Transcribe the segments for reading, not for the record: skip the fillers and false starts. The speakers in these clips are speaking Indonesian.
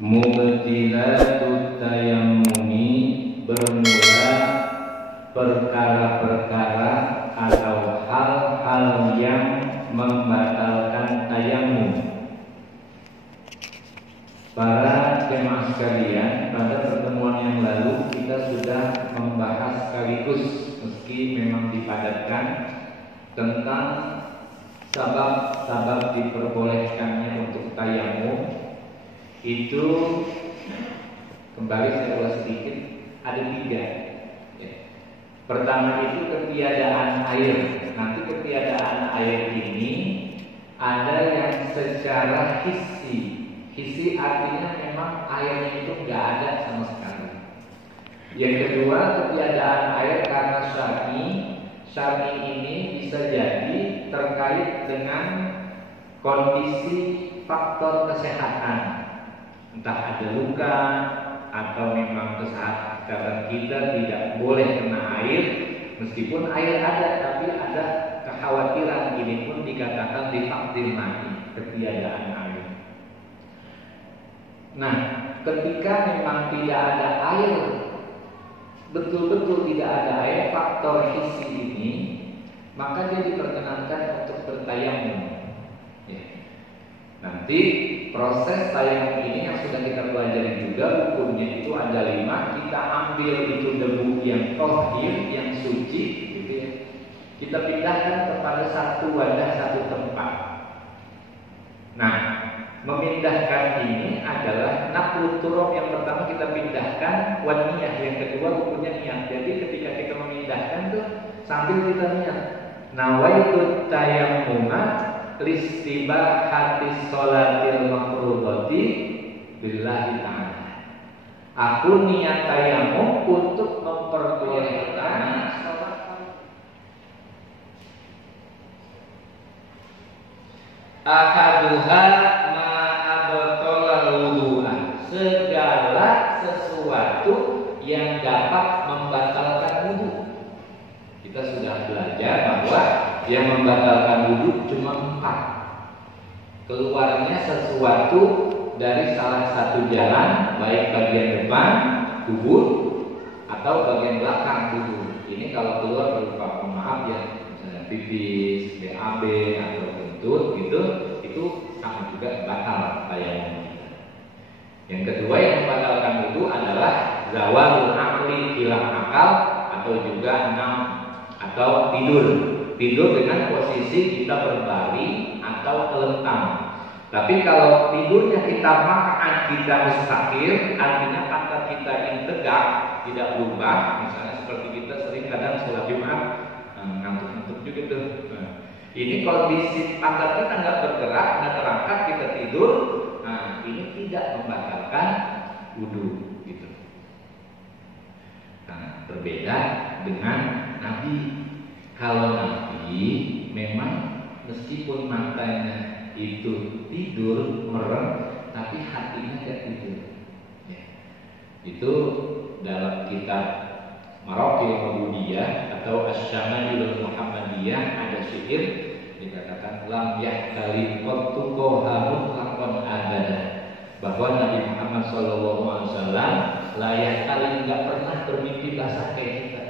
Mubtilatut tayammumi, bermula perkara-perkara atau hal-hal yang membatalkan tayamum. Para jemaah sekalian, pada pertemuan yang lalu kita sudah membahas sekaligus, meski memang dipadatkan, tentang sabab-sabab diperbolehkannya untuk tayamum. Itu kembali saya ulas sedikit, ada 3. Pertama itu ketiadaan air. Nanti ketiadaan air ini ada yang secara hissi. Hissi artinya memang airnya itu nggak ada sama sekali. Yang kedua, ketiadaan air karena syar'i. Syar'i ini bisa jadi terkait dengan kondisi faktor kesehatan. Entah ada luka atau memang kesehatan kita tidak boleh kena air. Meskipun air ada, tapi ada kekhawatiran. Ini pun dikatakan difaqdil ma'i, ketiadaan air. Nah, ketika memang tidak ada air, betul-betul tidak ada air, faktor hissi ini, maka dia diperkenankan untuk bertayamum. Nanti proses tayamum ini yang sudah kita pelajari juga, hukumnya itu ada 5. Kita ambil itu debu yang tohir, yang suci, gitu ya. Kita pindahkan kepada satu wadah, satu tempat. Nah, memindahkan ini adalah naqlut turab. Yang pertama kita pindahkan, wan niyah. Yang kedua hukumnya niat. Jadi ketika kita memindahkan tuh sambil kita niat, nawaitu tayammuma listibahati sholatil mafrudhati billahi ta'ala. Aku niat tayamum untuk memperbolehkan akaduha ma'abtolal wudu'ah, segala sesuatu yang dapat membatalkan wudu. Kita sudah belajar bahwa yang membatalkan wudu cuma 4. Keluarnya sesuatu dari salah satu jalan, baik bagian depan tubuh atau bagian belakang tubuh. Ini kalau keluar berupa, maaf ya, misalnya pipis, BAB atau kentut gitu, itu sama juga batal tayamum kita. Yang kedua yang membatalkan wudu adalah zawalul aqli, hilang akal, atau juga atau tidur dengan posisi kita berbaring atau telentang. Tapi kalau tidurnya kita makan, kita mustaqir, artinya pantat kita yang tegak, tidak berubah. Misalnya seperti kita sering kadang sholat Jumat ngantuk-ngantuk juga tuh. Ini kondisi pantat kita nggak bergerak, nggak terangkat, kita tidur. Nah, ini tidak membatalkan wudu, gitu. Nah, berbeda dengan Nabi. Kalau Nabi memang meskipun matanya itu tidur merem, tapi hatinya tidak tidur. Ya. Itu dalam kitab Maraqil Mabudiyah atau Asy-Syama'ilul Muhammadiyah ada syair dikatakan lam yahtali qattu qahamut laqan abada, bahwa Nabi Muhammad SAW layak kali nggak pernah bermimpi basah kayak kita.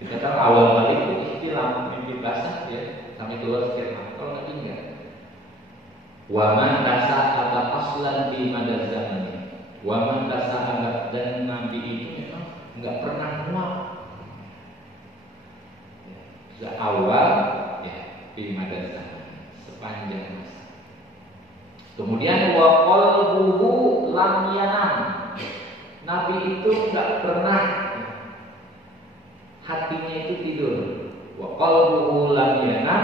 Kita kan awal kali itu istilah mimpi basah ya, sampai keluar sekian. Kalau Nabi enggak. Wa man tasa'ata aslan di madaz zaman. Wa man tasa'ata, dan Nabi itu memang enggak pernah muak. Sejak awal ya di madaz zaman, sepanjang masa. Kemudian wa qalbuhu lam yanam. Nabi itu enggak pernah hatinya itu tidur. Wa qalbuhu lam yanam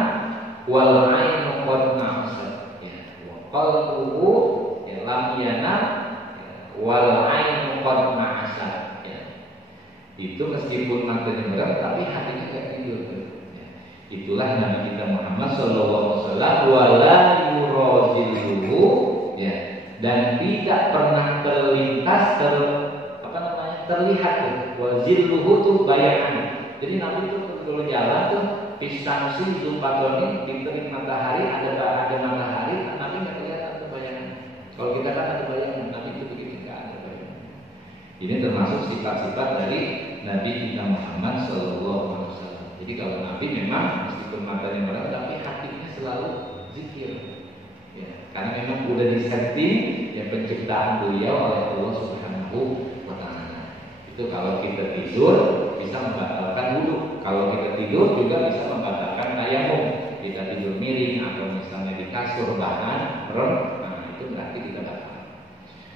wal 'ainu qad na'asat. Ya, wa qalbuhu lam yanam wal 'ainu qad na'asat. Ya. Itu meskipun matanya merem tapi hatinya tidak tidur. Ya. Itulah Nabi kita Muhammad sallallahu alaihi wasallam, wala yuraziluhu, ya, dan tidak pernah terlintas terlihat tuh. Wazilluhu tuh bayangan. Jadi Nabi itu kalau jalan tuh Istansi Zulfatoni, di terik matahari ada matahari, Nabi nggak kelihatan tuh bayangan. Ini termasuk sifat-sifat dari Nabi kita Muhammad SAW. Jadi kalau Nabi memang meskipun matanya merah, tapi hatinya selalu zikir. Ya, karena memang udah disetting ya penciptaan beliau oleh Allah Subhanahu wa Ta'ala. Itu kalau kita tidur bisa membatalkan wudu. Kalau kita tidur juga bisa membatalkan tayamum. Kita tidur miring atau misalnya di kasur bahan merem, nah itu berarti kita batal.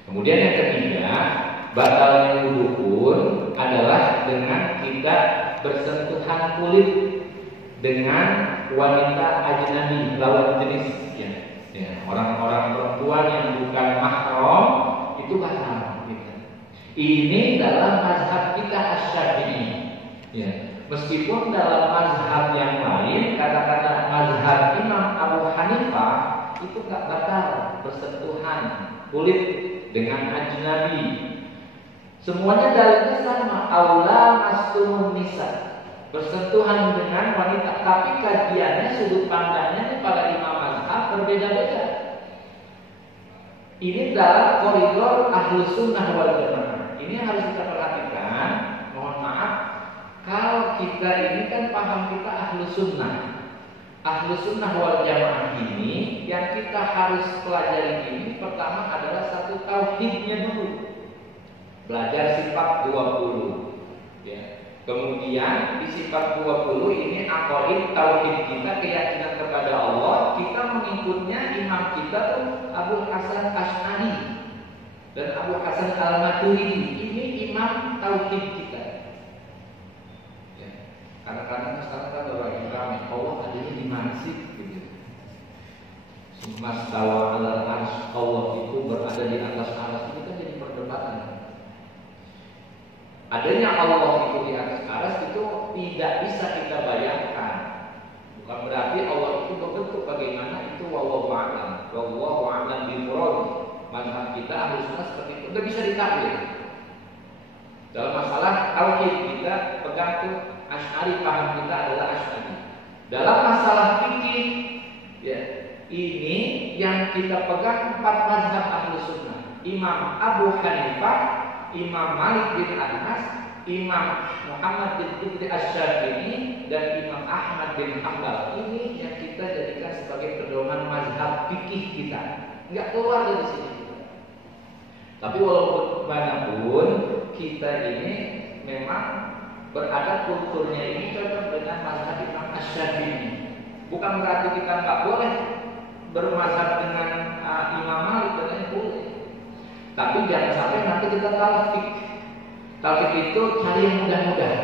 Kemudian yang ketiga, batalnya wudu pun adalah dengan kita bersentuhan kulit dengan wanita ajnabi lawan jenis, ya, orang-orang perempuan yang bukan mahram itu batal. Gitu. Ini dalam mazhab kita Asy-Syafi'i. Ya. Meskipun dalam mazhab yang lain, kata-kata mazhab Imam Abu Hanifah itu nggak batal bersentuhan kulit dengan ajnabi. Semuanya dalilnya sama, aula masumun nisa, bersentuhan dengan wanita. Tapi kajiannya, sudut pandangnya pada imam mazhab berbeda-beda. Ini dalam koridor Ahlus Sunnah wal Jamaah. Ini harus kita perhatikan. Mohon maaf, kalau kita ini kan paham kita Ahlus Sunnah. Ahlus Sunnah wal Jamaah ini yang kita harus pelajari ini pertama adalah satu tauhidnya dulu. Belajar sifat 20 ya. Kemudian di sifat 20 ini aqaid tauhid kita, keyakinan kepada Allah. Kita mengikutnya imam kita tuh Abu Hasan Asy'ari dan Abu Hasan Al-Maturidi. Ini imam tauhid kita ya. Kadang-kadang sekarang kan orang yang ramai, Allah adanya di mana sih gitu. Mastawa ala arsy, Allah itu berada di atas arsy, itu kan jadi perdebatan. Adanya Allah itu di atas arsy itu tidak bisa kita bayangkan. Bukan berarti Allah itu berbentuk bagaimana, itu wallahu a'lam. Wallahu a'lam bimurad. Mazhab kita Ahlus Sunnah seperti itu, tidak bisa ditakwil. Dalam masalah tauhid kita pegang tuh Asy'ari, paham kita adalah Asy'ari. Dalam masalah fikih ya, ini yang kita pegang 4 mazhab Ahlus Sunnah. Imam Abu Hanifah, Imam Malik bin Anas, Imam Muhammad bin Idris Asy-Syafi'i, dan Imam Ahmad bin Hanbal. Ini yang kita jadikan sebagai pedoman mazhab fikih kita. Enggak keluar dari sini. Tapi walaupun bagaimanapun kita ini memang berada kulturnya ini cocok dengan mazhab Imam Asy-Syafi'i. Bukan berarti kita enggak boleh bermazhab dengan Imam Malik, dan boleh. Tapi jangan sampai nanti kita talfik. Talfik itu cari yang mudah-mudah.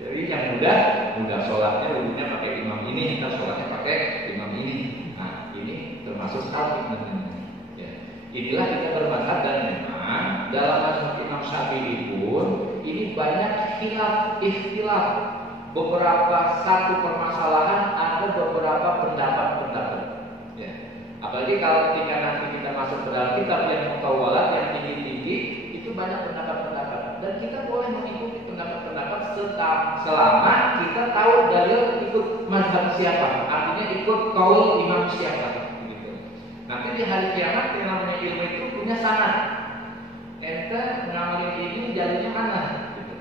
Jadi yang mudah sholatnya umumnya pakai imam ini, kita sholatnya pakai imam ini. Nah, ini termasuk talfik namanya. Ya. Inilah kita bermazhab, dan memang dalam mazhab Imam Syafi'i pun ini banyak ikhtilaf. Beberapa satu permasalahan ada beberapa pendapat-pendapat. Ya. Apalagi kalau ketika nanti kita masuk ke dalam kitab yang mutawwalat, yang tinggi-tinggi, itu banyak pendapat-pendapat. Dan kita boleh mengikuti pendapat-pendapat selama kita tahu dalil ikut mazhab siapa, artinya ikut qaul imam siapa. Gitu. Nanti di hari kiamat yang namanya ilmu itu punya sanad. Ente ngamalin ini jalurnya mana? Gitu.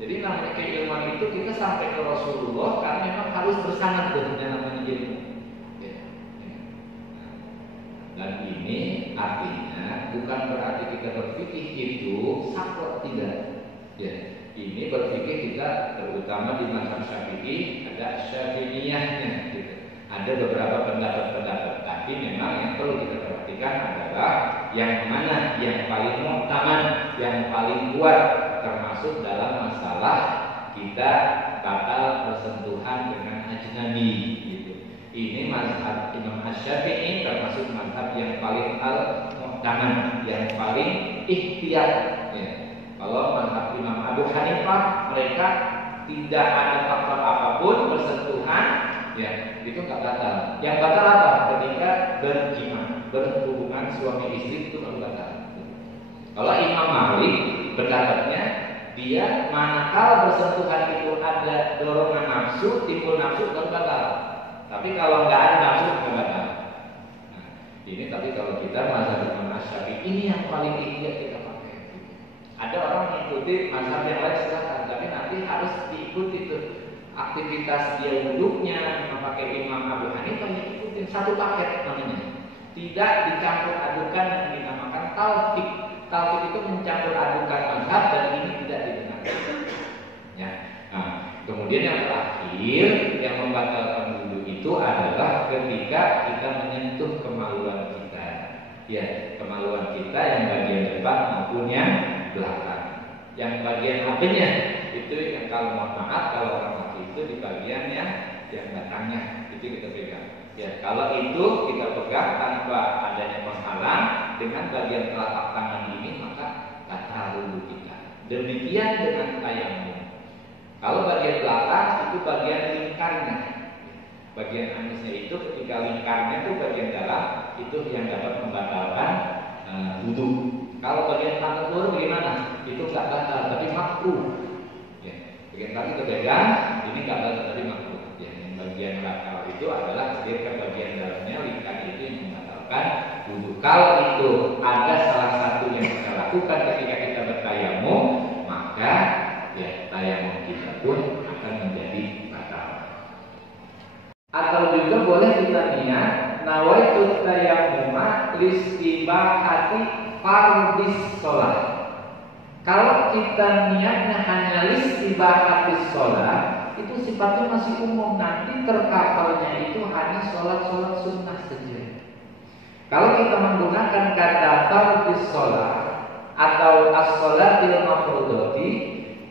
Jadi namanya keilmuan itu kita sampai ke Rasulullah karena memang harus bersanad dengan namanya ilmu. Dan ini artinya bukan berarti kita berpikir itu saklek, tidak. Ya, ini berpikir kita terutama di mazhab Syafi'i ada Syafi'iyahnya. Gitu. Ada beberapa pendapat-pendapat, tapi memang yang perlu kita perhatikan adalah yang mana yang paling muktamad, yang paling kuat, termasuk dalam masalah kita batal bersentuhan dengan ajnabi. Ini mazhab Imam Asy-Syafi'i termasuk mazhab yang paling al-mu'tamad, yang paling ikhtiyar. Ya. Kalau mazhab Imam Abu Hanifah, mereka tidak ada faktor apapun bersentuhan, ya itu nggak batal. Yang batal apa? Ketika berjima, berhubungan suami istri itu baru batal. Kalau Imam Malik pendapatnya, dia manakala bersentuhan itu ada dorongan nafsu, timbul nafsu baru batal. Tapi kalau nggak ada nafsu nggak batal. Nah, ini tapi kalau kita mazhab Imam Asy-Syafi'i ini yang paling ideal kita pakai. Ada orang mengikuti mazhab yang lain silakan, tapi nanti harus diikuti tuh aktivitas dia wuduknya, memakai Imam Abu Hanifah ikutin satu paket namanya. Tidak dicampur adukan yang dinamakan talfik. Talfik itu mencampur adukan mazhab dan ini tidak dibenarkan. Ya. Nah, kemudian yang terakhir yang membatalkan wudu itu adalah ketika kita menyentuh kemaluan kita. Ya, kemaluan kita yang bagian depan maupun yang belakang. Yang bagian akhirnya itu yang kalau mohon maaf kalau orang laki itu di bagian yang belakangnya itu kita pegang. Ya, kalau itu kita pegang tanpa adanya penghalang dengan bagian telapak tangan ini maka batal wudu kita. Demikian dengan tayamum. Kalau bagian belakang itu bagian lingkarnya. Bagian anisnya itu ketika lingkarnya itu bagian dalam itu yang dapat membatalkan wudu. Kalau bagian tangan luar bagaimana? Itu nggak batal tapi makruh. Ya, bagian kaki kepegang ini nggak batal tapi makruh. Ya, yang bagian belakang itu adalah hadirkan bagian dalamnya lingkar itu yang membatalkan wudu. Kalau itu ada salah satu yang kita lakukan ketika kita bertayamum, maka ya tayamum kita pun akan menjadi batal. Atau juga boleh kita niat nawaitu tayammuma listibahati fardhis shalah. Kalau kita niatnya hanya listibahati shalah, itu sifatnya masih umum, nanti tercovernya itu hanya sholat-sholat sunnah saja. Kalau kita menggunakan kata fardhis shalah atau as-sholatil mafrudati,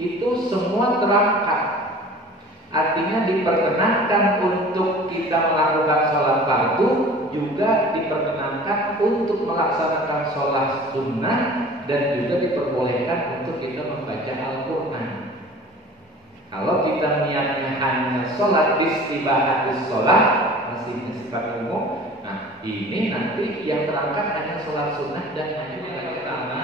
itu semua terangkat. Artinya diperkenankan untuk kita melakukan sholat fardu, juga diperkenankan untuk melaksanakan sholat sunnah, dan juga diperbolehkan untuk kita membaca Al-Quran. Kalau kita niatnya hanya sholat istibahatus sholat, masih sifat umum. Nah, ini nanti yang terangkat hanya sholat sunnah dan hanya pertama.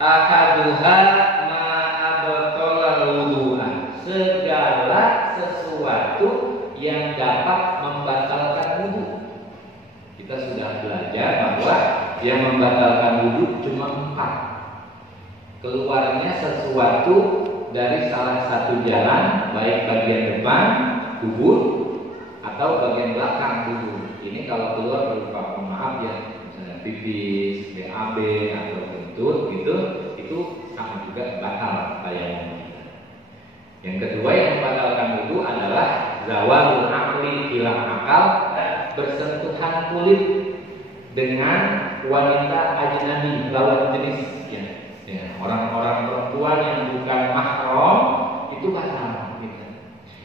Akaduha ma'abtolal wudu'a, segala sesuatu yang dapat membatalkan wudu. Kita sudah belajar bahwa yang membatalkan wudu cuma 4. Keluarnya sesuatu dari salah satu jalan, baik bagian depan tubuh atau bagian belakang tubuh. Ini kalau keluar berupa maaf ya, misalnya pipis, BAB atau kentut gitu, itu sama juga batal tayamum kita. Yang kedua yang membatalkan wudu adalah zawalul aqli hilang akal, bersentuhan kulit dengan wanita ajnabi lawan jenis ya. Orang-orang perempuan yang bukan mahram itu batal gitu.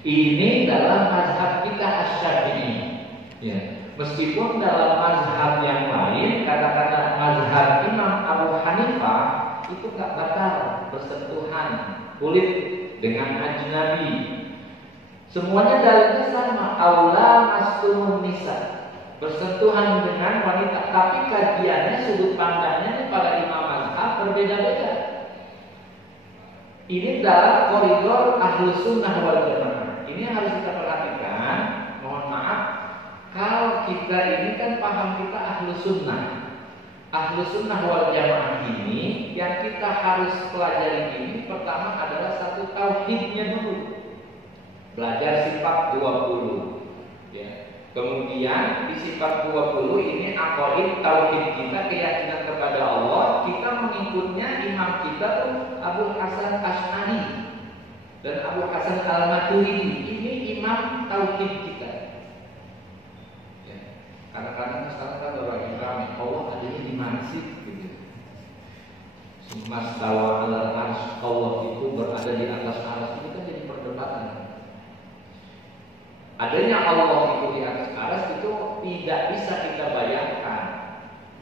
Ini dalam mazhab kita Asy-Syafi'i ya. Meskipun dalam mazhab yang lain, kata-kata mazhab Imam Abu Hanifah itu nggak batal bersentuhan kulit dengan ajnabi. Semuanya dalilnya sama, aula mastumun nisa, bersentuhan dengan wanita. Tapi kajiannya, sudut pandangnya pada imam mazhab berbeda-beda. Ini dalam koridor Ahlus Sunnah wal Jamaah. Ini harus kita perhatikan. Mohon maaf, kalau kita ini kan paham kita Ahlus Sunnah. Ahlus Sunnah wal Jamaah ini yang kita harus pelajari ini pertama adalah satu tauhidnya dulu. Belajar sifat 20 ya. Kemudian di sifat 20 ini aqaid tauhid kita, keyakinan kepada Allah. Kita mengikutnya imam kita tuh Abu Hasan Asy'ari dan Abu Hasan Al-Maturidi. Ini imam tauhid kita ya. Kadang-kadang sekarang kan orang yang ramai, Allah adanya di mana sih gitu. Mastawa ala arsy, Allah itu berada di atas arsy, itu kan jadi perdebatan. Adanya Allah itu di atas arsy itu tidak bisa kita bayangkan.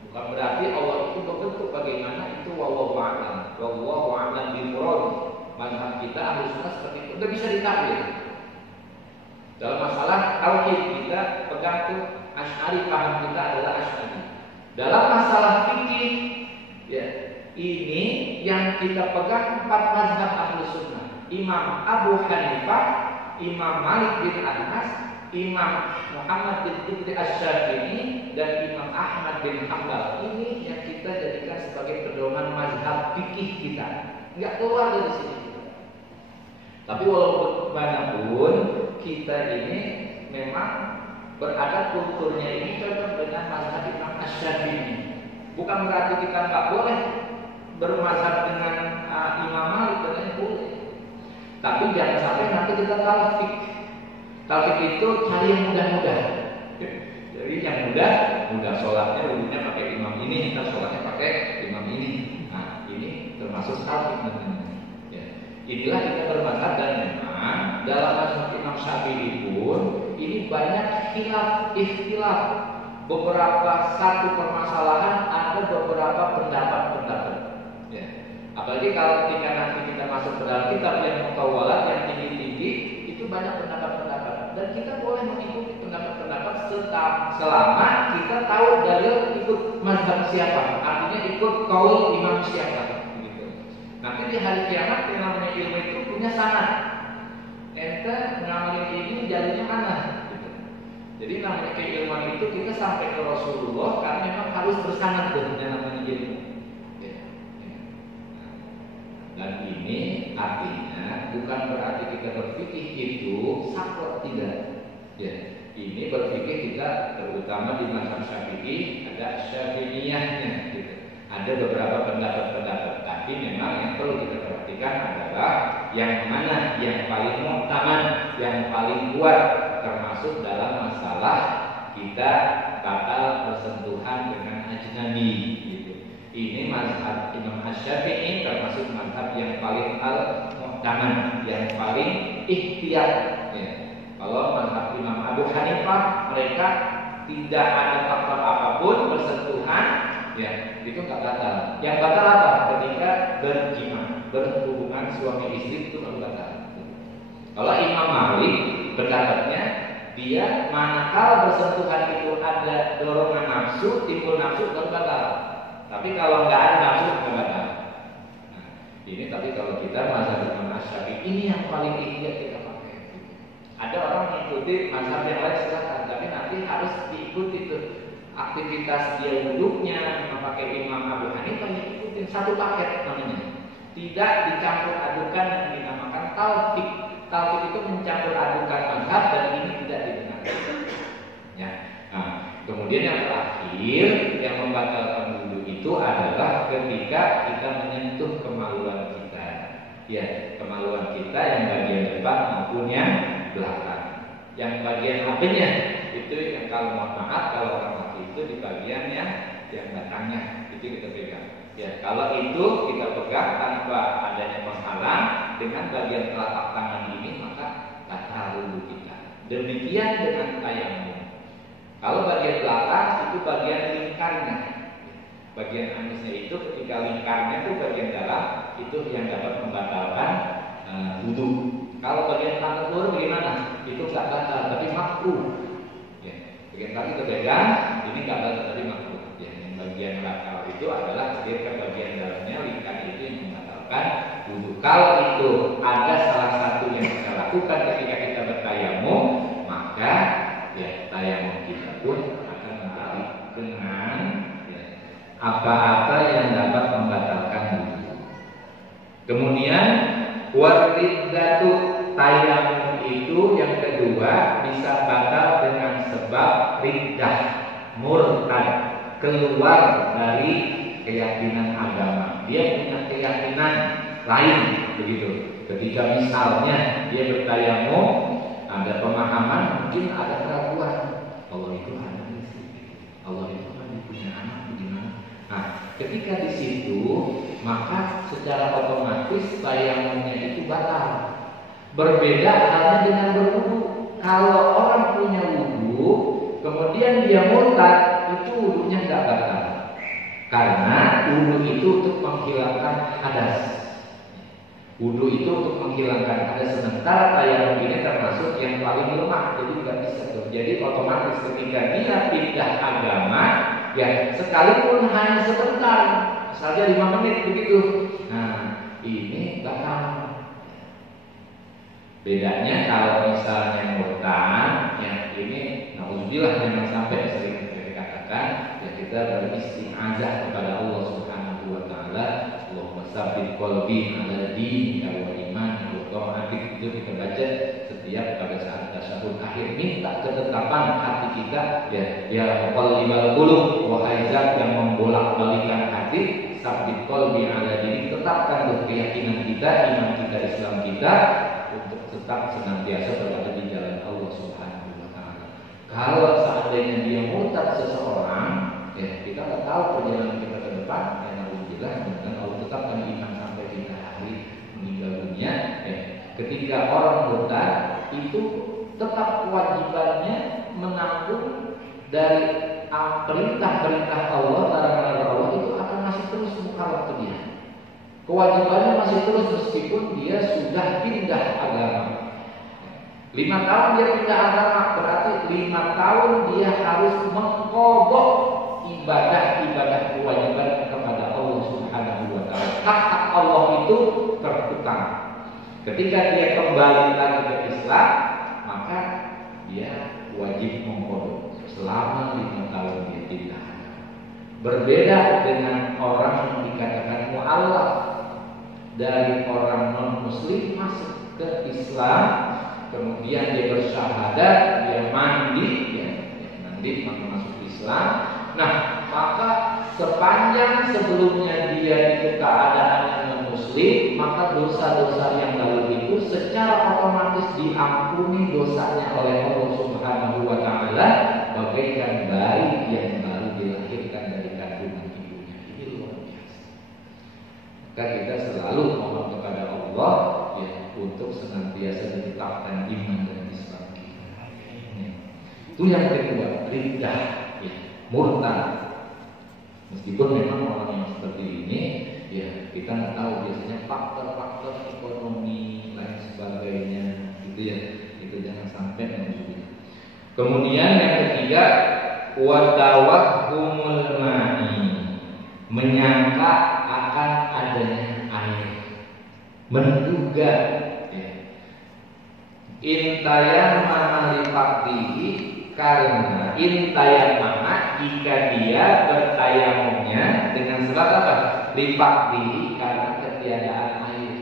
Bukan berarti Allah itu berbentuk bagaimana, itu wallahu a'lam. Wallahu a'lam bimurad. Mazhab kita Ahlus Sunnah seperti itu, tidak bisa ditakwil. Dalam masalah tauhid kita pegang tuh Asy'ari, paham kita adalah Asy'ari. Dalam masalah fikih ya, ini yang kita pegang 4 mazhab Ahlus Sunnah. Imam Abu Hanifah, Imam Malik bin Anas, Imam Muhammad bin Idris Asy-Syafi'i dan Imam Ahmad bin Hanbal ini yang kita jadikan sebagai pedoman mazhab fikih kita. Enggak keluar dari sini. Tapi walaupun bagaimanapun kita ini memang berada kulturnya ini cocok dengan mazhab Imam Asy-Syafi'i. Bukan berarti kita nggak boleh bermazhab dengan Imam Malik, katanya boleh. Tapi jangan sampai nanti kita talfik. Talfik itu cari yang mudah-mudah. Jadi yang mudah sholatnya wudhunya pakai imam ini, kita sholatnya pakai imam ini. Nah, ini termasuk talfik namanya. Ya. Inilah kita bermazhab dan memang dalam mazhab Imam Syafi'i pun ini banyak ikhtilaf. Beberapa satu permasalahan ada beberapa pendapat-pendapat. Ya. Apalagi kalau ketika nanti kita masuk ke dalam kitab yang mutawwalat yang tinggi-tinggi, itu banyak pendapat-pendapat dan kita boleh mengikuti pendapat-pendapat selama kita tahu dalil ikut mazhab siapa, artinya ikut qaul imam siapa. Gitu. Nanti di hari kiamat yang namanya ilmu itu punya sanad. Ente ngamalin ini jalurnya mana? Gitu. Jadi namanya keilmuan itu kita sampai ke Rasulullah karena memang harus bersanad dengan namanya ilmu. Dan ini artinya bukan berarti kita berpikir itu saklek, tidak. Ya, ini berpikir kita terutama di mazhab Syafi'i ada Syafi'iyahnya, gitu. Ada beberapa pendapat-pendapat, tapi memang yang perlu kita perhatikan adalah yang mana yang paling mu'tamad, yang paling kuat, termasuk dalam masalah kita batal bersentuhan dengan ajnabi. Ini mazhab Imam Asy-Syafi'i termasuk mazhab yang paling al-mu'tamad, yang paling ikhtiyar. Ya. Kalau mazhab Imam Abu Hanifah, mereka tidak ada faktor apapun bersentuhan, ya itu nggak batal. Yang batal apa? Ketika berjima, berhubungan suami istri itu baru batal. Kalau Imam Malik pendapatnya, dia manakala bersentuhan itu ada dorongan nafsu, timbul nafsu baru batal. Tapi kalau nggak ada nafsu nggak batal. Nah, ini tapi kalau kita mazhab Imam Asy-Syafi'i ini yang paling ikhtiar kita pakai. Ada orang mengikuti mazhab yang lain silakan, tapi nanti harus diikuti tuh aktivitas dia wudhunya memakai Imam Abu Hanifah, ikutin satu paket namanya. Tidak dicampur adukan yang dinamakan talfik. Talfik itu mencampur adukan mazhab dan ini tidak dibenarkan. Ya. Nah, kemudian yang terakhir yang membatalkan wudhu itu adalah ketika kita menyentuh kemaluan kita. Ya, kemaluan kita yang bagian depan maupun yang belakang. Yang bagian apanya? Itu yang kalau mohon maaf kalau orang laki itu di bagian yang belakangnya itu kita pegang. Ya, kalau itu kita pegang tanpa adanya penghalang dengan bagian telapak tangan ini maka batal wudhu kita. Demikian dengan tayamum. Kalau bagian belakang itu bagian lingkarnya. Bagian amisnya itu ketika lingkarnya itu bagian dalam itu yang dapat membatalkan wudhu. Kalau bagian tangan luar bagaimana? Itu nggak batal tapi makruh. Ya, bagian kaki terpegang ini nggak batal tapi makruh. Ya, yang bagian belakang itu adalah bagian dalamnya lingkar itu yang membatalkan wudhu. Kalau itu ada salah satu yang kita lakukan ketika kita bertayamum, maka ya tayamum kita pun akan menjadi dengan apa-apa yang dapat membatalkan wudhu. Kemudian wariddatu tayamum itu yang kedua bisa batal dengan sebab riddah, murtad, keluar dari keyakinan agama. Dia punya keyakinan lain begitu. Ketika misalnya dia bertayamum, ada pemahaman, mungkin ada keraguan. Allah itu ada di sini. Allah itu kan punya anak gimana? Nah, ketika di situ maka secara otomatis tayamumnya itu batal. Berbeda halnya dengan berwudu. Kalau orang punya wudu, kemudian dia murtad, itu wudunya nggak batal. Karena wudu itu untuk menghilangkan hadas. Wudu itu untuk menghilangkan hadas, sementara tayamum ini termasuk yang paling lemah, jadi nggak bisa tuh. Jadi otomatis ketika dia pindah agama, ya sekalipun hanya sebentar, saja 5 menit begitu. Nah, ini batal. Bedanya kalau misalnya murtad, ya Alhamdulillah jangan sampai sering dikatakan ya kita beristi'adzah kepada Allah Subhanahu wa taala, Allahumma tsabbit qalbi 'ala dinika wa imani wa ta'atik. Itu kita baca setiap pada saat tasyahud akhir, minta ketetapan hati kita ya muqallibal qulub, wahai zat yang membolak-balikan hati, tsabbit qalbi 'ala dinik, tetapkan keyakinan kita, iman kita, Islam kita untuk tetap senantiasa berada di jalan Allah Subhanahu wa taala. Kalau seandainya dia murtad seseorang, ya kita tak tahu perjalanan kita ke depan, ya alhamdulillah dan Allah tetapkan iman sampai kita hari meninggal dunia. Ketika orang murtad itu tetap kewajibannya menanggung dari perintah-perintah Allah, larangan Allah itu akan masih terus mukallaf ke dia. Kewajibannya masih terus meskipun dia sudah pindah agama. 5 tahun dia pindah agama, berarti 5 tahun dia harus mengqadha ibadah-ibadah kewajiban kepada Allah Subhanahu wa taala. Hak Allah itu terutama. Ketika dia kembali lagi ke Islam, maka dia wajib mengqadha selama 5 tahun dia pindah agama. Berbeda dengan orang yang dikatakan mu'allaf, dari orang non-muslim masuk ke Islam, kemudian dia bersyahadat, dia mandi, mandi maka masuk Islam. Nah, maka sepanjang sebelumnya dia itu keadaannya non-muslim, maka dosa-dosa yang lalu itu secara otomatis diampuni dosanya oleh Allah Subhanahu wa taala, bagaikan bayi yang baru dilahirkan dari kandungan ibunya. Ini luar biasa. Maka kita selalu mohon kepada Allah untuk senantiasa ditetapkan iman dan Islam kita. Itu yang kedua, riddah, murtad. Meskipun memang orang yang seperti ini, kita nggak tahu biasanya faktor-faktor ekonomi lain sebagainya, itu jangan sampai menunjukkan. Kemudian yang ketiga, watawahhumul ma'i, menyangka akan adanya air, menduga. Intayan mana lifaktihi, karena intayan mana jika dia bertayamumnya dengan sebab apa? Lifaktihi, karena ketiadaan air.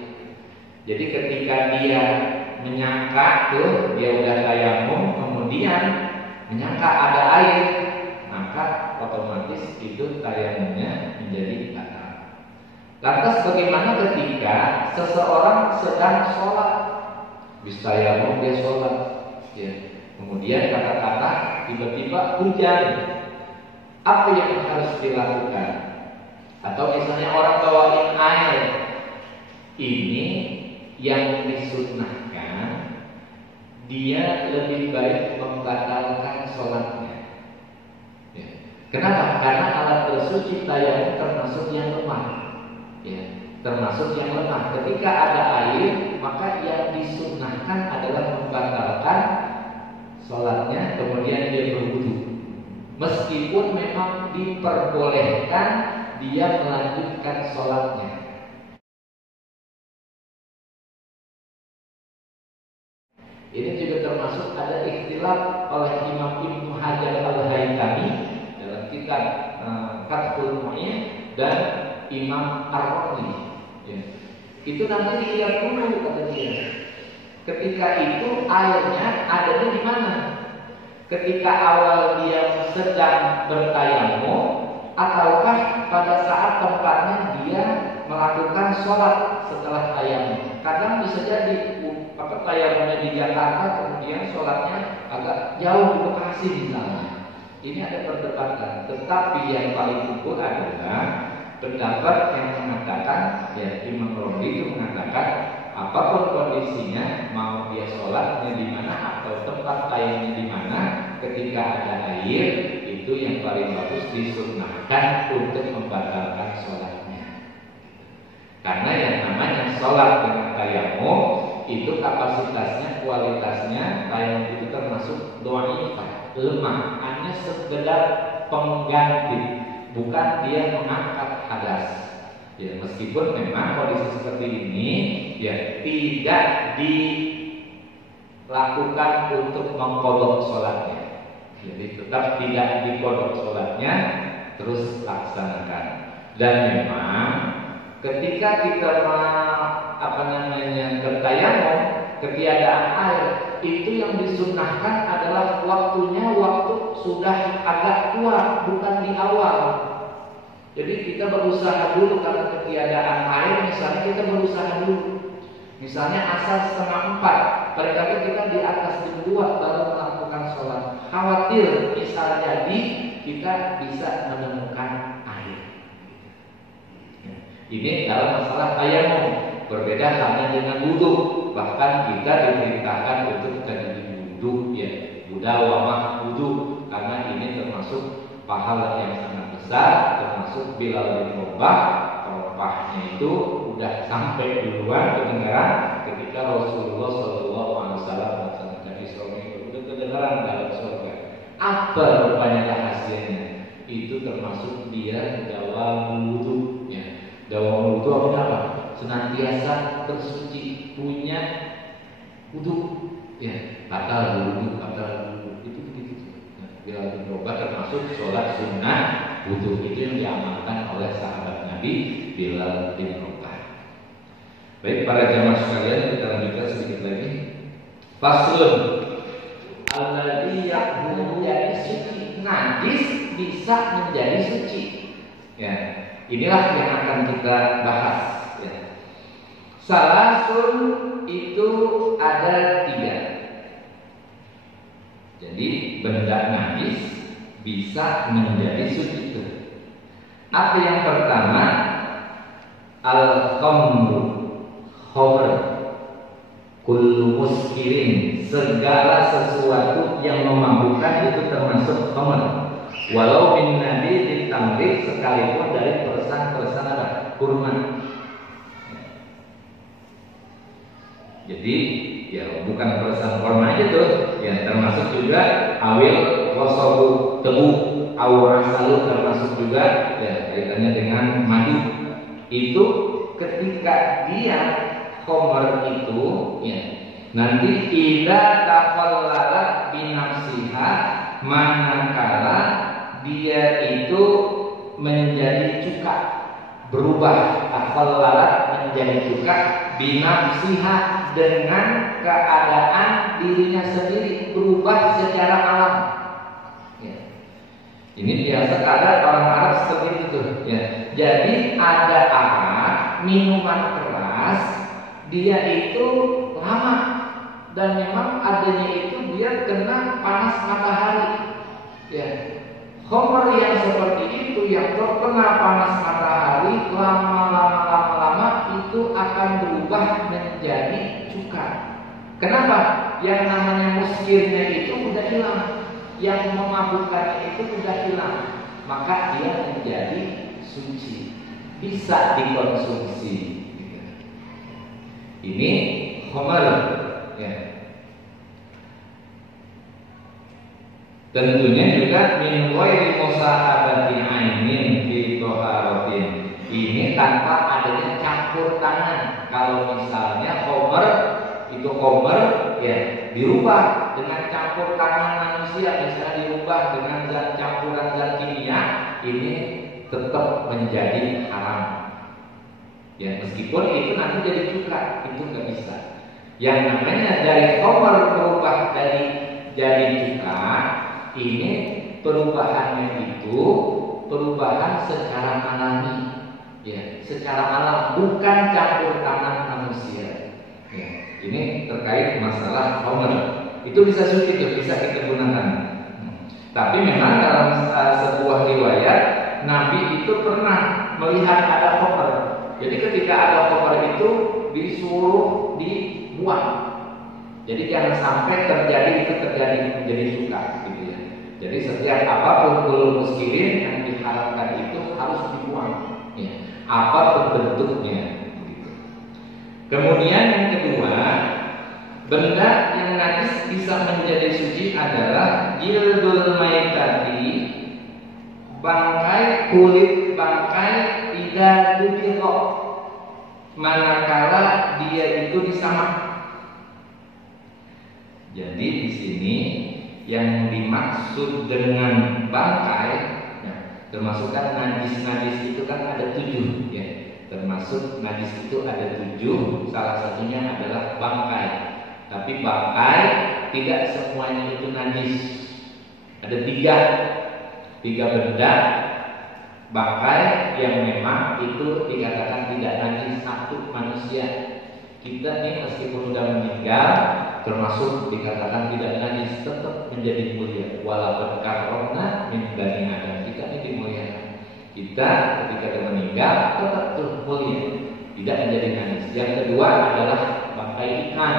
Jadi ketika dia menyangka dia udah tayamum, kemudian menyangka ada air, maka otomatis itu tayamumnya menjadi batal. Lantas bagaimana ketika seseorang sedang sholat? Bismillahirrahmanirrahim, dia sholat, kemudian kata-kata tiba-tiba hujan. Apa yang harus dilakukan? Atau misalnya orang bawain air, ini yang disunnahkan, dia lebih baik membatalkan sholatnya. Kenapa? Karena alat bersuci tayamum termasuk yang lemah. Termasuk yang lemah. Ketika ada air, maka yang disunnahkan adalah membatalkan sholatnya, kemudian dia berwudu. Meskipun memang diperbolehkan dia melanjutkan sholatnya. Ini juga termasuk ada ikhtilaf oleh Imam Ibnu Hajar Al-Haytami dalam kitab Fathul Mu'in dan Imam Ar-Razi. Itu nanti dilihat dulu, kata dia. Ketika itu airnya adanya di mana? Ketika awal dia sedang bertayamum, ataukah pada saat tempatnya dia melakukan sholat setelah tayamum? Kadang bisa jadi tayamumnya di Jakarta, kemudian sholatnya agak jauh di Bekasi misalnya. Ini ada perdebatan. Tetapi yang paling kukuh adalah pendapat yang mengatakan, Imam Rawi itu mengatakan, apapun kondisinya, mau dia sholatnya di mana atau tempat tayamnya di mana, ketika ada air, itu yang paling bagus disunnahkan untuk membatalkan sholatnya. Karena yang namanya sholat dengan tayamum itu kapasitasnya, kualitasnya, tayamum itu termasuk dhaifah, lemah, hanya sekedar pengganti, bukan dia mengangkat hadas. Meskipun memang kondisi seperti ini tidak dilakukan untuk mengqadha sholatnya. Jadi tetap tidak dikodok sholatnya, terus laksanakan. Dan memang ketika kita bertayamum, ketiadaan air, itu yang disunnahkan adalah waktunya waktu sudah agak tua, bukan di awal. Jadi kita berusaha dulu karena ketiadaan air, misalnya kita berusaha dulu. Misalnya asar 3:30, barangkali kita di atas jam 2 baru melakukan sholat. Khawatir bisa jadi kita bisa menemukan air. Ini dalam masalah tayamum. Berbeda halnya dengan wudhu. Bahkan kita diperintahkan untuk jadi wudhu, ya, mudawamah wudhu, karena ini termasuk pahala yang sangat besar, termasuk Bilal bin Rabah. Rofahnya itu udah sampai duluan kedengaran ketika Rasulullah SAW melaksanakan Isra Mi'raj, udah kedengaran dalam surga. Apa rupanya rahasianya? Itu termasuk dia dawam wudhunya. Dawam wudhu apa? Senantiasa bersuci, punya wudhu, ya, batal wudhu itu begitu. Bilal bin Rabah termasuk sholat sunnah wudhu, itu yang diamalkan oleh sahabat Nabi Bilal bin Rabah. Baik para jamaah sekalian, kita lanjutkan sedikit lagi. Faslun alladzi yakunu menjadi suci, najis bisa menjadi suci. Ya, inilah yang akan kita bahas. Ya. Salasun itu ada 3. Jadi benda najis bisa menjadi suci. Apa yang pertama? Al-khamru, khamr, kullu muskirin, segala sesuatu yang memabukkan itu termasuk khamr. Walau min nabi ditamrik, sekalipun dari persan-persan apa? Kurma. Jadi ya bukan persan kurma aja tuh, ya termasuk juga awil wasabu, tebu, awal asalu, termasuk juga ya kaitannya dengan madu. Itu ketika dia khamr itu, ya, nanti idza taqallala binafsiha, manakala dia itu menjadi cuka, berubah, taqallala menjadi cuka, binafsiha dengan keadaan dirinya sendiri, berubah secara alam. Ya. Ini biasa ada orang Arab seperti itu, ya. Jadi ada arak, minuman keras, dia itu lama, dan memang adanya itu dia kena panas matahari. Ya, khamr yang seperti itu yang terkena panas matahari lama-lama itu akan berubah menjadi cuka. Kenapa? Yang namanya muskirnya itu udah hilang, yang memabukkannya itu udah hilang, maka dia menjadi suci, bisa dikonsumsi. Ini khamr, ya. Tentunya juga min ghairi musahabati ainin fi thaharatin. Ini tanpa adanya campur tangan. Kalau misalnya khamr itu khamr, ya, dirubah dengan campur tangan manusia, misalnya dirubah dengan zat campuran zat kimia, ini tetap menjadi haram. Ya, meskipun itu nanti jadi cuka, itu nggak bisa. Yang namanya dari khamr berubah dari jadi cuka, ini perubahannya itu perubahan secara alami, ya, secara alam, bukan campur tangan manusia. Ya, ini terkait masalah khamr. Itu bisa suci, bisa kita gunakan. Tapi memang dalam sebuah riwayat Nabi itu pernah melihat ada khamr. Jadi ketika ada khamr itu disuruh dibuang. Jadi jangan sampai terjadi menjadi suka, gitu ya. Jadi setiap apapun kulul muskirin yang diharamkan itu harus dibuang, ya, apapun bentuknya. Gitu. Kemudian yang kedua, benda yang najis bisa menjadi suci adalah jildul maitati, bangkai, kulit bangkai, idza dubiro, manakala dia itu disamak. Jadi di sini yang dimaksud dengan bangkai, ya, termasuk kan najis itu kan ada 7 ya. Termasuk najis itu ada 7, salah satunya adalah bangkai. Tapi bangkai tidak semuanya itu najis. Ada 3 benda bangkai yang memang itu dikatakan tidak najis. Satu, manusia. Kita nih meskipun sudah meninggal termasuk dikatakan tidak najis, tetap menjadi mulia. Walaupun karomna min bani Adam, kita ini dimuliakan. Kita ketika meninggal tetap mulia, tidak menjadi najis. Yang kedua adalah bangkai ikan,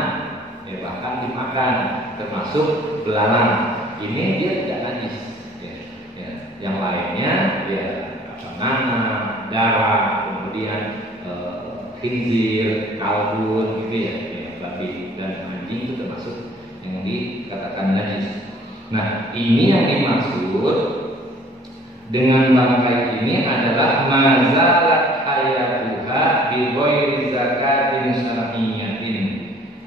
ya, bahkan dimakan, termasuk belalang. Ini dia tidak najis. Ya. Yang lainnya ya nanah, darah, kemudian khinzir, kalbun, gitu ya, babi dan anjing itu termasuk yang dikatakan najis. Nah, ini yang dimaksud dengan bangkai ini adalah mazalat hayatuha bi ghairi zakatin syar'iyyatin.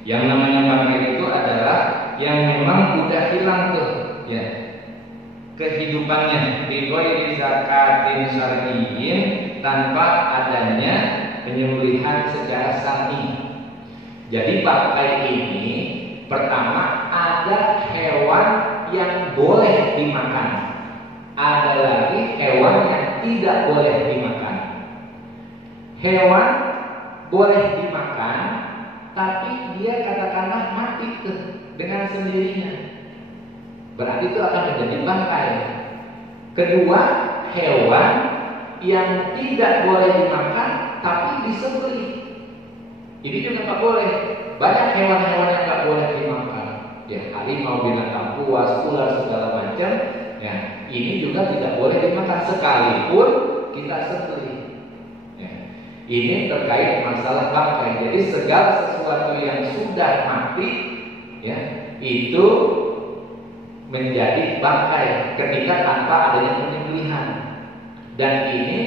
Yang namanya bangkai itu adalah yang memang udah hilang tuh, ya, kehidupannya bi ghairi zakatin syar'iyyin, tanpa adanya penyembelihan secara syar'i. Jadi bangkai ini pertama ada hewan yang boleh dimakan, ada lagi hewan yang tidak boleh dimakan. Hewan boleh dimakan, tapi dia katakanlah mati dengan sendirinya, berarti itu akan menjadi bangkai. Kedua, hewan yang tidak boleh dimakan tapi disembelih, ini juga nggak boleh. Banyak hewan-hewan yang nggak boleh dimakan, ya, harimau, binatang buas, ular, segala macam, ya, ini juga tidak boleh dimakan sekalipun kita sembelih. Ya. Ini terkait masalah bangkai. Jadi segala sesuatu yang sudah mati, ya, itu menjadi bangkai ketika tanpa adanya penyembelihan. Dan ini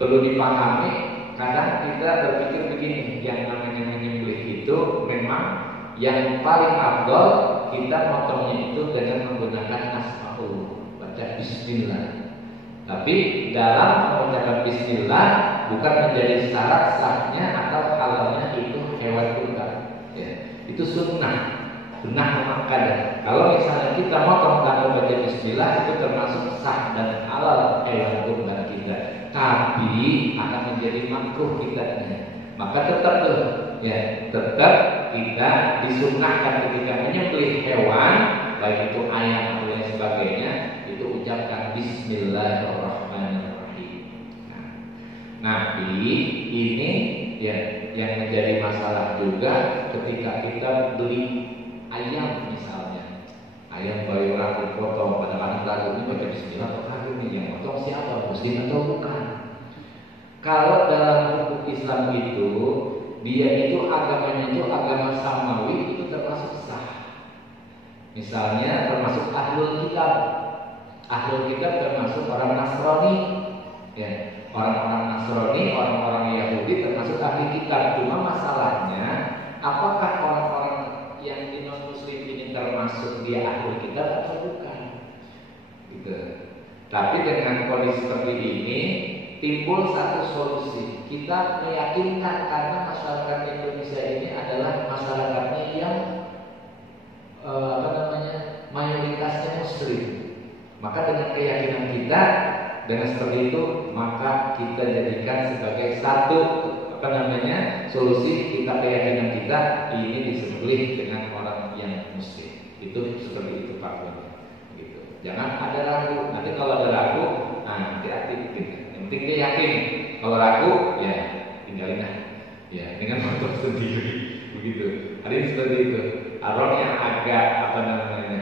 perlu dipahami. Kadang kita berpikir begini, yang namanya menyembelih itu memang yang paling afdol kita motongnya itu dengan menggunakan asmaul, baca bismillah. Tapi dalam mengucapkan bismillah bukan menjadi syarat sahnya atau halalnya itu hewan kurban, ya. Itu sunnah memakan. Kalau misalnya kita motong tanpa baca bismillah, itu termasuk sah dan halal hewan kurban kita, tapi akan menjadi makruh kita. Maka tetap tuh, ya, tetap kita disunnahkan ketika menyembelih hewan, baik itu ayam atau lain sebagainya, itu ucapkan Bismillahirrahmanirrahim. Nah, ini ya yang menjadi masalah juga ketika kita beli ayam misalnya, ayam bayi orang dipotong, kadang-kadang ragu ini baca Bismillah atau kagak nih, yang potong siapa, muslim atau bukan? Kalau dalam hukum Islam itu, dia itu agamanya itu agama samawi, itu termasuk sah. Misalnya termasuk ahlul kitab. Ahlul kitab termasuk orang Nasrani, ya. Orang-orang Nasrani, orang-orang Yahudi termasuk ahli kitab. Cuma masalahnya, apakah orang-orang yang di non-muslim ini termasuk dia ahlul kitab atau bukan? Gitu. Tapi dengan kondisi seperti ini timbul satu solusi. Kita meyakinkan karena masyarakat Indonesia ini adalah masyarakatnya yang mayoritasnya muslim. Maka dengan keyakinan kita, dengan seperti itu, maka kita jadikan sebagai satu solusi. Kita keyakinan kita ini disembelih dengan orang yang muslim. Itu seperti itu Pak. Gitu. Jangan ada ragu. Nanti kalau ada ragu, hati-hati. Yang penting dia yakin. Kalau ragu, ya tinggalin aja. Ya, dengan motor sendiri. Begitu. Ada yang seperti itu. Orang yang agak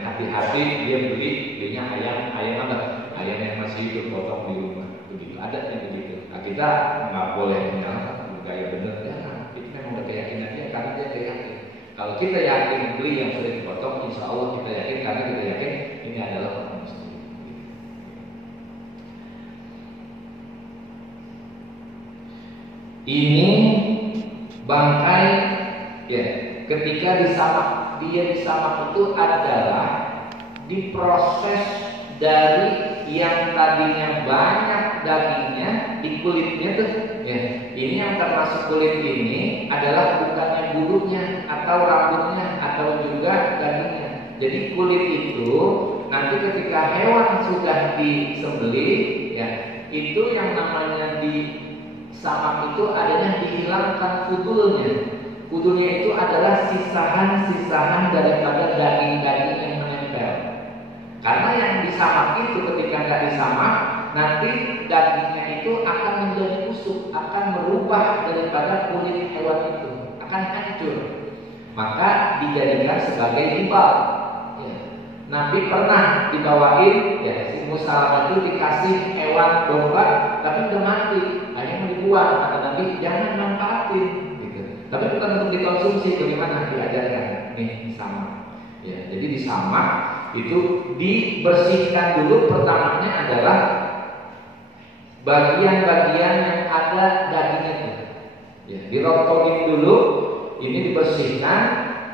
hati-hati, dia belinya ayam apa? Ayam yang masih hidup, potong di rumah. Begitu. Ada yang begitu. Nah, kita nggak boleh menyalahkan gaya benar. Ya, itu memang keyakinan dia karena dia yakin. Kalau kita yakin beli yang sudah dipotong, insya Allah kita yakin karena kita yakin ini adalah orang muslim. Ini bangkai, ya, ketika disamak, dia disamak itu adalah diproses dari yang tadinya banyak dagingnya di kulitnya tuh ya. Ini yang termasuk kulit ini adalah bukannya bulunya atau rambutnya atau juga dagingnya. Jadi kulit itu nanti ketika hewan sudah disembelih ya, itu yang namanya di samak itu adanya dihilangkan kudulnya. Kudulnya itu adalah sisahan-sisahan daripada daging-daging yang menempel. Karena yang disamak itu ketika nggak disamak, nanti dagingnya itu akan menjadi busuk, akan merubah daripada kulit hewan itu, akan hancur. Maka dijadikan sebagai timbal. Ya. Nabi pernah dibawain, ya si Musa itu dikasih hewan domba, tapi udah mati, akhirnya dibuang. Kata Nabi jangan manfaatin. Tapi bukan untuk dikonsumsi, bagaimana diajarkan? Nih disamak. Ya, jadi disamak itu dibersihkan dulu. Pertamanya adalah bagian-bagian yang ada dagingnya. Ya, dirontongin dulu, ini dibersihkan.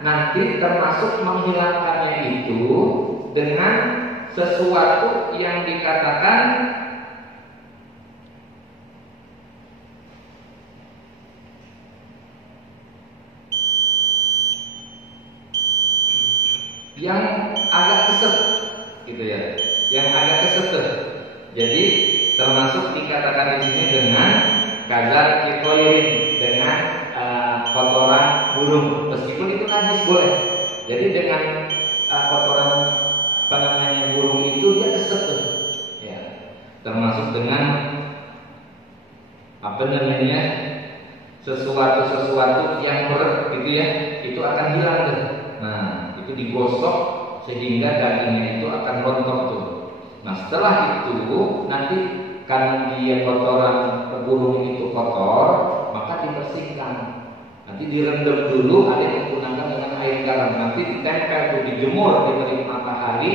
Nanti termasuk menghilangkannya itu dengan sesuatu yang dikatakan yang agak keset gitu ya, yang agak keset. Jadi termasuk dikatakan di sini dengan kadar kitoirin, dengan kotoran burung, meskipun itu najis boleh. Jadi dengan kotoran burung itu dia keset tuh, ya. Termasuk dengan sesuatu yang berat gitu ya, itu akan hilang tuh. Nah, itu digosok sehingga dagingnya itu akan rontok tuh. Nah setelah itu nanti karena dia kotoran burung itu kotor, maka dibersihkan. Nanti direndam dulu, ada yang menggunakan dengan air garam. Nanti ditempel tuh, dijemur di terik matahari,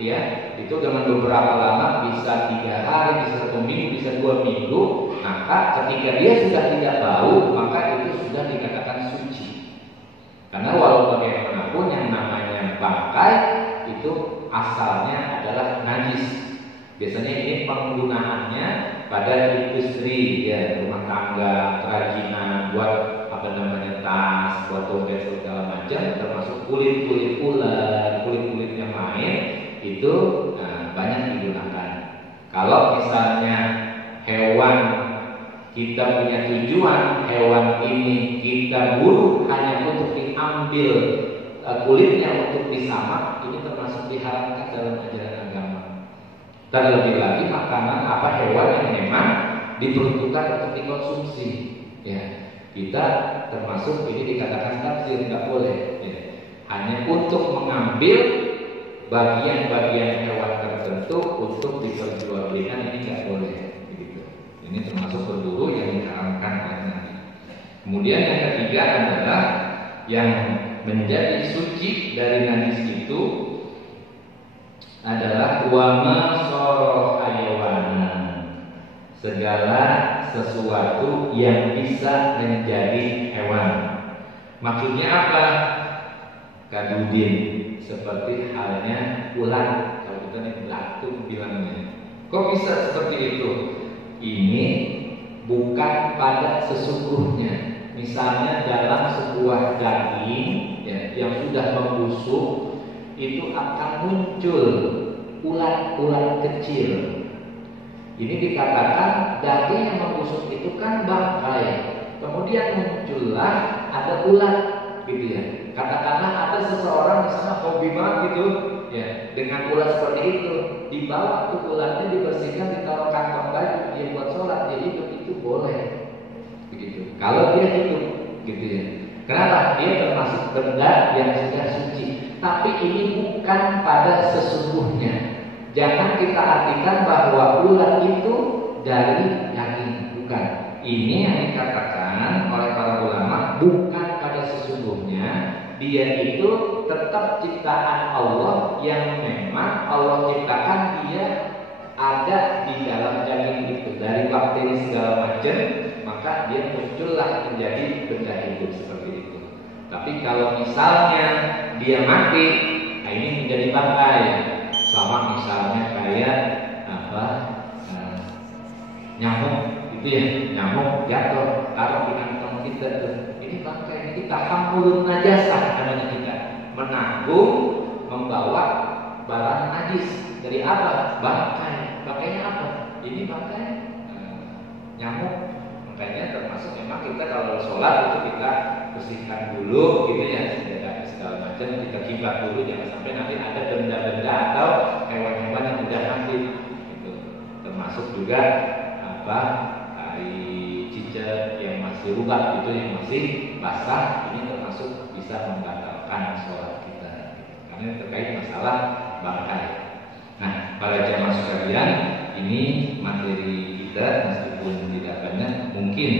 ya. Itu dengan beberapa lama, bisa 3 hari, bisa 1 minggu, bisa 2 minggu. Maka ketika dia sudah tidak bau, maka itu sudah dikatakan suci. Karena walau bagaimanapun yang namanya bangkai itu asalnya adalah najis. Biasanya ini penggunaannya pada industri ya, rumah tangga, kerajinan, buat tas, buat dompet segala macam, termasuk kulit-kulit ular, kulit-kulit yang lain itu banyak digunakan. Kalau misalnya hewan kita punya tujuan, hewan ini kita bunuh hanya untuk diambil kulitnya untuk disamak, ini termasuk diharamkan dalam ajaran agama. Terlebih lagi makanan apa hewan yang memang diperuntukkan untuk dikonsumsi, ya kita termasuk ini dikatakan tafsir, nggak boleh, ya. Hanya untuk mengambil bagian-bagian hewan tertentu untuk diperjualbelikan, ini nggak boleh. Ini termasuk berburu yang diharamkan oleh Nabi. Kemudian yang ketiga adalah yang menjadi suci dari najis itu adalah wama soro hayawanan, segala sesuatu yang bisa menjadi hewan. Maksudnya apa? Kadudin, seperti halnya ular. Kalau kita nih belatung bilangnya. Kok bisa seperti itu? Ini bukan pada sesungguhnya. Misalnya dalam sebuah daging ya, yang sudah membusuk, itu akan muncul ulat-ulat kecil. Ini dikatakan daging yang membusuk itu kan bangkai. Kemudian muncullah ada ulat, gitu ya. Katakanlah ada seseorang misalnya hobi banget gitu, ya, dengan ulat seperti itu, dibawa tuh ulatnya, dibersihkan, ditaruh kantong baju, dia buat sholat, dia hidup, itu boleh, begitu. Kalau dia hidup, gitu ya. Kenapa? Dia termasuk benda yang sudah suci. Tapi ini bukan pada sesungguhnya. Jangan kita artikan bahwa ulat itu dari daging, bukan. Ini yang dikatakan oleh para ulama bukan pada sesungguhnya. Dia itu tetap ciptaan Allah yang memang Allah ciptakan, dia ada di dalam daging itu dari bakteri segala macam, maka dia muncullah menjadi benda hidup seperti itu. Tapi kalau misalnya dia mati, nah ini menjadi bangkai. sama misalnya kayak apa nyamuk itu ya, nyamuk jatuh taruh di kantong kita tuh, ini bangkai kita hamulun najasah namanya, kita menanggung membawa barang najis. Dari apa? Bangkai. Bangkainya apa? Ini bangkai nyamuk. Makanya termasuk memang kita kalau sholat itu kita bersihkan dulu gitu ya, segala macam kita kibat dulu, jangan sampai nanti ada benda-benda atau hewan-hewan yang udah mati gitu. Termasuk juga apa tali cicak yang masih rubat itu, yang masih basah, ini termasuk bisa membatalkan sholat kita karena terkait masalah bangkai. Nah, para jamaah sekalian, ini materi kita meskipun tidak banyak, mungkin